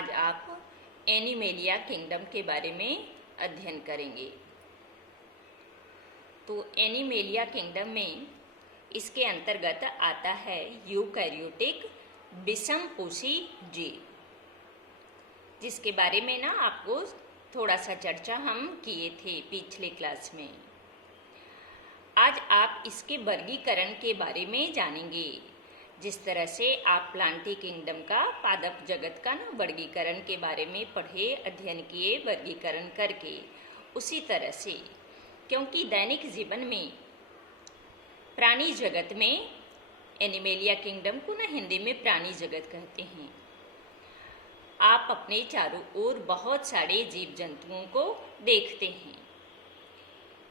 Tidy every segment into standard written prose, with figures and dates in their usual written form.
आज आप animalia kingdom के बारे में अध्ययन करेंगे। तो एनिमेलिया किंगडम में इसके अंतर्गत आता है यूकैरियोटिक विषमपोषी जीव, जिसके बारे में ना आपको थोड़ा सा चर्चा हम किए थे पिछले क्लास में। आज आप इसके वर्गीकरण के बारे में जानेंगे। जिस तरह से आप प्लांटी किंगडम का, पादप जगत का ना वर्गीकरण के बारे में पढ़े, अध्ययन किए वर्गीकरण करके, उसी तरह से क्योंकि दैनिक जीवन में प्राणी जगत में एनिमेलिया किंगडम को ना हिंदी में प्राणी जगत कहते हैं। आप अपने चारों ओर बहुत सारे जीव जंतुओं को देखते हैं।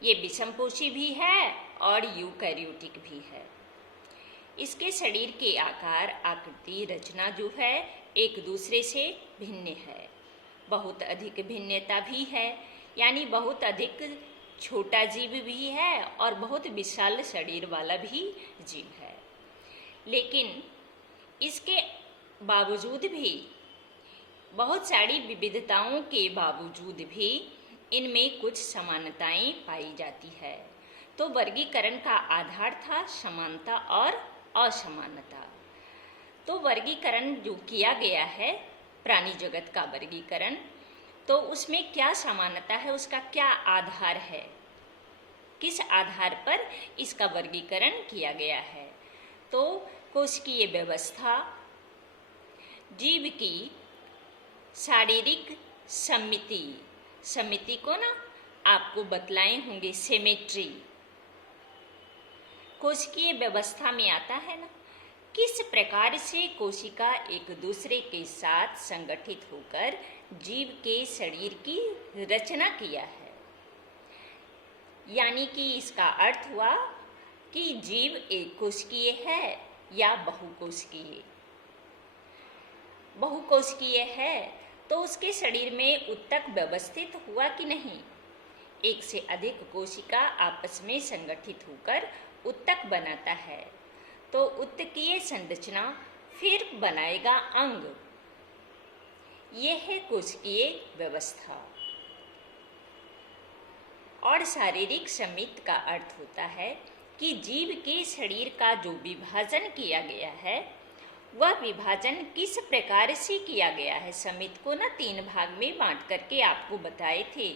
ये विषमपोषी भी है और यूकैरियोटिक भी है। इसके शरीर के आकार, आकृति, रचना जो है एक दूसरे से भिन्न है। बहुत अधिक भिन्नता भी है, यानी बहुत अधिक छोटा जीव भी है और बहुत विशाल शरीर वाला भी जीव है। लेकिन इसके बावजूद भी, बहुत सारी विविधताओं के बावजूद भी इनमें कुछ समानताएं पाई जाती है। तो वर्गीकरण का आधार था समानता और असमानता। तो वर्गीकरण जो किया गया है, प्राणी जगत का वर्गीकरण, तो उसमें क्या समानता है, उसका क्या आधार है, किस आधार पर इसका वर्गीकरण किया गया है। तो कोशिकीय व्यवस्था, जीव की शारीरिक समिति को ना आपको बतलाए होंगे सिमेट्री। कोशिकीय व्यवस्था में आता है ना किस प्रकार से कोशिका एक दूसरे के साथ संगठित होकर जीव के शरीर की रचना किया है। यानी कि इसका अर्थ हुआ कि जीव एक कोशिकीय है या बहुकोशिकीय। बहुकोशिकीय है तो उसके शरीर में उत्तक व्यवस्थित हुआ कि नहीं। एक से अधिक कोशिका आपस में संगठित होकर उत्तक बनाता है, तो उत्तकीय संरचना फिर बनाएगा अंग। यह है कोशिकीय व्यवस्था। और शारीरिक समिति का अर्थ होता है कि जीव के शरीर का जो विभाजन किया गया है, वह विभाजन किस प्रकार से किया गया है। समिति को ना 3 भाग में बांट करके आपको बताए थे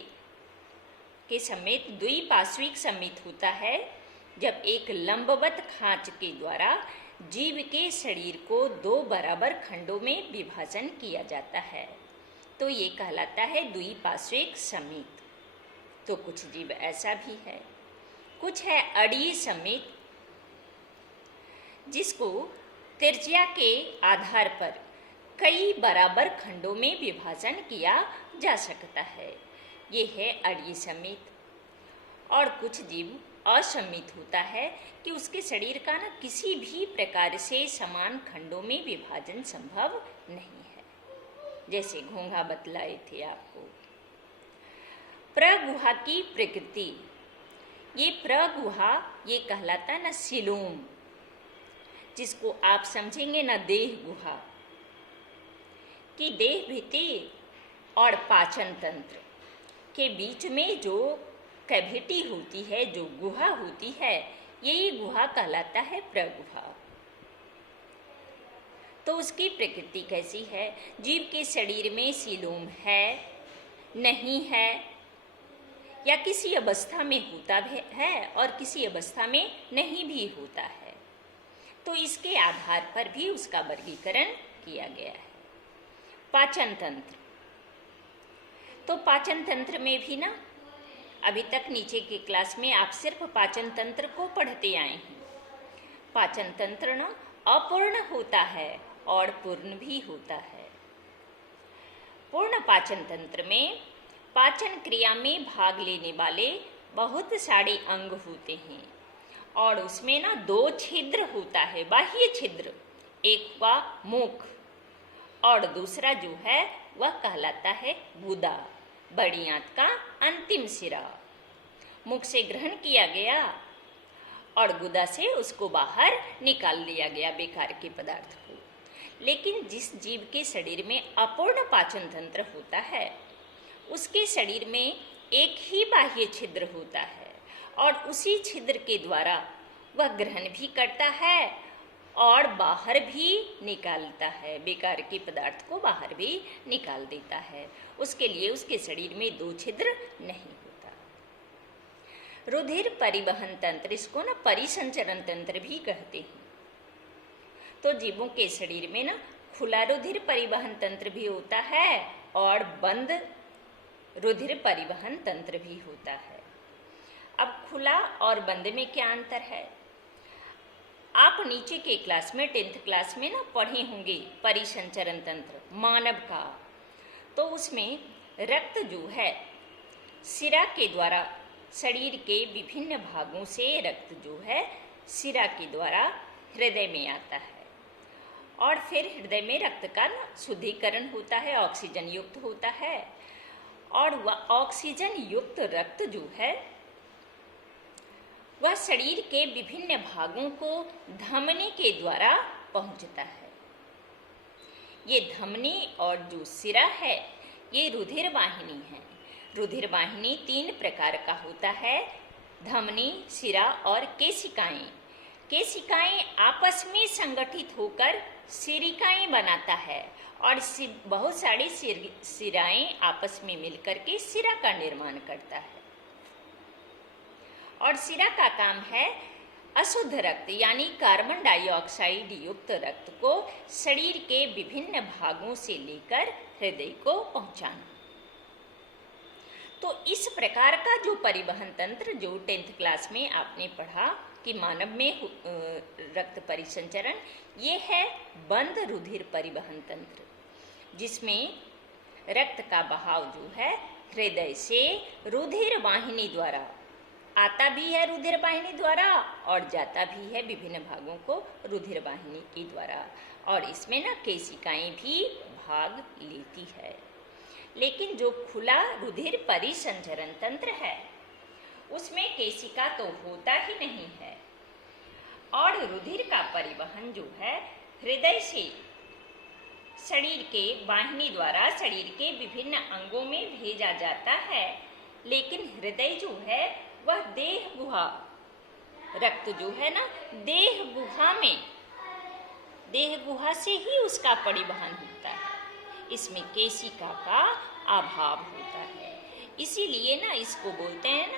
कि समिति द्विपार्श्विक समिति होता है, जब एक लंबवत खांच के द्वारा जीव के शरीर को 2 बराबर खंडों में विभाजन किया जाता है, तो ये कहलाता है द्विपार्श्विक समिति। तो कुछ जीव ऐसा भी है। कुछ है अड़ीय समिति, जिसको त्रिज्या के आधार पर कई बराबर खंडों में विभाजन किया जा सकता है। ये है अड़ीय समिति। और कुछ जीव असमित होता है कि उसके शरीर का ना किसी भी प्रकार से समान खंडों में विभाजन संभव नहीं है, जैसे घोंघा बतलाए थे आपको। प्रगुहा की प्रकृति, ये प्रगुहा ये कहलाता ना सिलोम, जिसको आप समझेंगे ना देह गुहा, कि देह भित्ति और पाचन तंत्र के बीच में जो कैविटी होती है, जो गुहा होती है, यही गुहा कहलाता है प्रगुहा। तो उसकी प्रकृति कैसी है? जीव के शरीर में सीलोम है, नहीं है, या किसी अवस्था में होता भी है और किसी अवस्था में नहीं भी होता है। तो इसके आधार पर भी उसका वर्गीकरण किया गया है। पाचन तंत्र, तो पाचन तंत्र में भी ना अभी तक नीचे की क्लास में आप सिर्फ पाचन तंत्र को पढ़ते आए हैं। पाचन तंत्र ना अपूर्ण होता है और पूर्ण भी होता है। पूर्ण पाचन तंत्र में पाचन क्रिया में भाग लेने वाले बहुत सारे अंग होते हैं, और उसमें ना 2 छिद्र होता है, बाह्य छिद्र। एक का मुख और दूसरा जो है वह कहलाता है गुदा, बड़ी आंत का अंतिम सिरा। मुख से ग्रहण किया गया और गुदा से उसको बाहर निकाल दिया गया, बेकार के पदार्थ को। लेकिन जिस जीव के शरीर में अपूर्ण पाचन तंत्र होता है उसके शरीर में एक ही बाह्य छिद्र होता है और उसी छिद्र के द्वारा वह ग्रहण भी करता है और बाहर भी निकालता है, बेकार के पदार्थ को बाहर भी निकाल देता है। उसके लिए उसके शरीर में 2 छिद्र नहीं होता। रुधिर परिवहन तंत्र, इसको ना परिसंचरण तंत्र भी कहते हैं। तो जीवों के शरीर में ना खुला रुधिर परिवहन तंत्र भी होता है और बंद रुधिर परिवहन तंत्र भी होता है। अब खुला और बंद में क्या अंतर है? आप नीचे के क्लास में 10th क्लास में ना पढ़े होंगे परिसंचरण तंत्र मानव का। तो उसमें रक्त जो है सिरा के द्वारा शरीर के विभिन्न भागों से रक्त जो है सिरा के द्वारा हृदय में आता है और फिर हृदय में रक्त का शुद्धिकरण होता है, ऑक्सीजन युक्त होता है और वह ऑक्सीजन युक्त रक्त जो है वह शरीर के विभिन्न भागों को धमनी के द्वारा पहुंचता है। ये धमनी और जो सिरा है ये रुधिर वाहिनी है। रुधिर वाहिनी 3 प्रकार का होता है, धमनी, सिरा और केशिकाएं। केशिकाएं आपस में संगठित होकर सिरिकाएं बनाता है और बहुत सारी सिराएं आपस में मिलकर के सिरा का निर्माण करता है। और सिरा का काम है अशुद्ध रक्त यानी कार्बन डाइऑक्साइड युक्त रक्त को शरीर के विभिन्न भागों से लेकर हृदय को पहुंचाना। तो इस प्रकार का जो परिवहन तंत्र जो 10th क्लास में आपने पढ़ा कि मानव में रक्त परिसंचरण, ये है बंद रुधिर परिवहन तंत्र, जिसमें रक्त का बहाव जो है हृदय से रुधिर वाहिनी द्वारा आता भी है, रुधिर वाहिनी द्वारा, और जाता भी है विभिन्न भागों को रुधिर वाहिनी के द्वारा। और इसमें ना केशिकाएं भी भाग लेती है। लेकिन जो खुला रुधिर परिसंचरण तंत्र है उसमें केशिका तो होता ही नहीं है और रुधिर का परिवहन जो है हृदय से शरीर के वाहिनी द्वारा शरीर के विभिन्न अंगों में भेजा जाता है। लेकिन हृदय जो है वह देह गुहा, रक्त जो है ना देह गुहा से ही उसका परिवहन होता है। इसमें केशिका का अभाव होता है, इसीलिए ना इसको बोलते हैं ना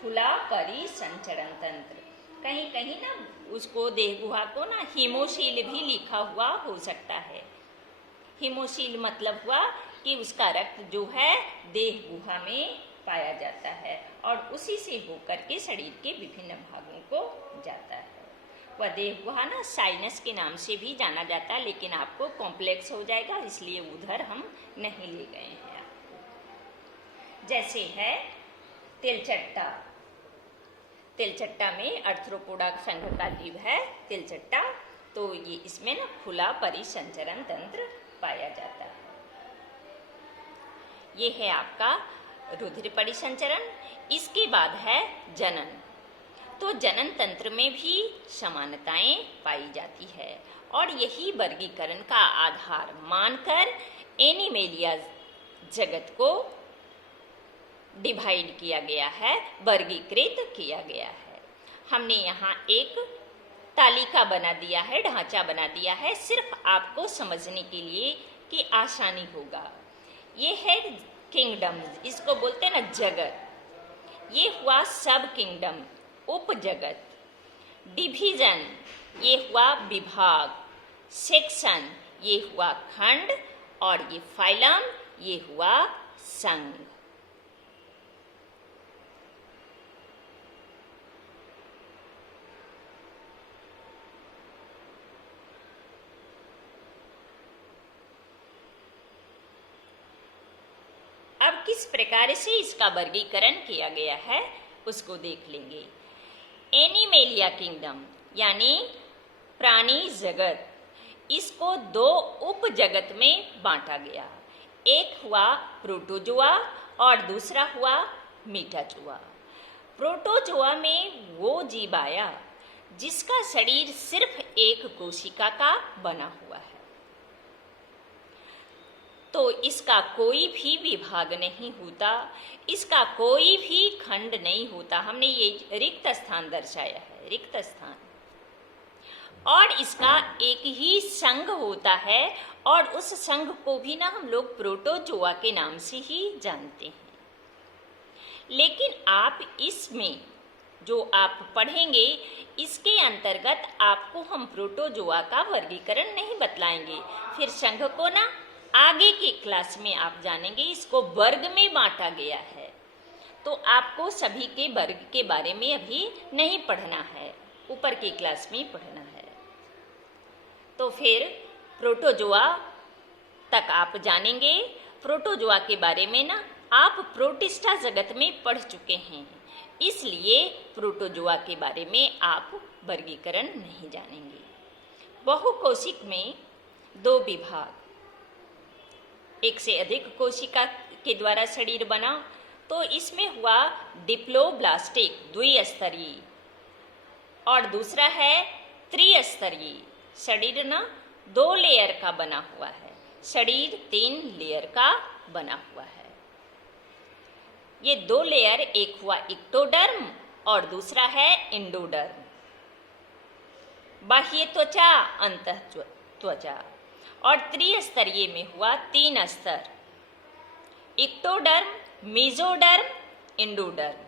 खुला परिसंचरण तंत्र। कहीं कहीं ना उसको देह गुहा को ना हीमोशील भी लिखा हुआ हो सकता है। हीमोशील मतलब हुआ कि उसका रक्त जो है देह गुहा में पाया जाता है और उसी से होकर के शरीर के विभिन्न भागों को जाता है। वह देह गुहा ना साइनस के नाम से भी जाना जाता है, लेकिन आपको कॉम्प्लेक्स हो जाएगा इसलिए उधर हम नहीं ले गए हैं आपको। जैसे है तिलचट्टा। तिलचट्टा में अर्थ्रोपोडा संघ का जीव है तिलचट्टा। तो ये इसमें ना खुला परिसंचरण तंत्र पाया जाता है। ये है आपका रुधिर परिसंचरण। इसके बाद है जनन। तो जनन तंत्र में भी समानताएं पाई जाती है और यही वर्गीकरण का आधार मानकर एनिमेलिया जगत को डिवाइड किया गया है, वर्गीकृत किया गया है। हमने यहाँ एक तालिका बना दिया है, ढांचा बना दिया है, सिर्फ आपको समझने के लिए कि आसानी होगा। ये है किंगडम, इसको बोलते हैं ना जगत। ये हुआ सब किंगडम, उप जगत। डिवीजन ये हुआ विभाग, सेक्शन ये हुआ खंड, और ये फाइलम ये हुआ संघ। अब किस प्रकार से इसका वर्गीकरण किया गया है उसको देख लेंगे। एनिमेलिया किंगडम यानी प्राणी जगत, इसको 2 उप जगत में बांटा गया। एक हुआ प्रोटोजोआ और दूसरा हुआ मीटाजोआ। प्रोटोजोआ में वो जीव आया जिसका शरीर सिर्फ एक कोशिका का बना हुआ है। तो इसका कोई भी विभाग नहीं होता, इसका कोई भी खंड नहीं होता। हमने ये रिक्त स्थान दर्शाया है, रिक्त स्थान। और इसका एक ही संघ होता है, और उस संघ को भी ना हम लोग प्रोटोजोआ के नाम से ही जानते हैं। लेकिन आप इसमें जो आप पढ़ेंगे, इसके अंतर्गत आपको हम प्रोटोजोआ का वर्गीकरण नहीं बतलाएंगे। फिर संघ को ना आगे की क्लास में आप जानेंगे, इसको वर्ग में बांटा गया है, तो आपको सभी के वर्ग के बारे में अभी नहीं पढ़ना है, ऊपर की क्लास में पढ़ना है। तो फिर प्रोटोजोआ तक आप जानेंगे। प्रोटोजोआ के बारे में ना आप प्रोटिस्टा जगत में पढ़ चुके हैं, इसलिए प्रोटोजोआ के बारे में आप वर्गीकरण नहीं जानेंगे। बहुकोशिक में दो विभाग, एक से अधिक कोशिका के द्वारा शरीर बना, तो इसमें हुआ डिप्लोब्लास्टिक द्विस्तरीय, और दूसरा है त्रिस्तरीय। शरीर ना 2 लेयर का बना हुआ है, शरीर 3 लेयर का बना हुआ है। ये 2 लेयर, एक हुआ इक्टोडर्म और दूसरा है इंडोडर्म। बाह्य त्वचा, अंतः त्वचा। और त्रिस्तरीय में हुआ 3 स्तर, इक्टोडर्म, मेसोडर्म, इंडोडर्म।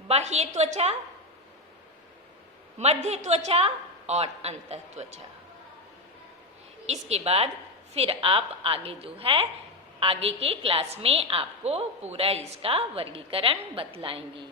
बाह्य त्वचा, मध्य त्वचा और अंतः त्वचा। इसके बाद फिर आप आगे जो है, आगे के क्लास में आपको पूरा इसका वर्गीकरण बतलाएंगी।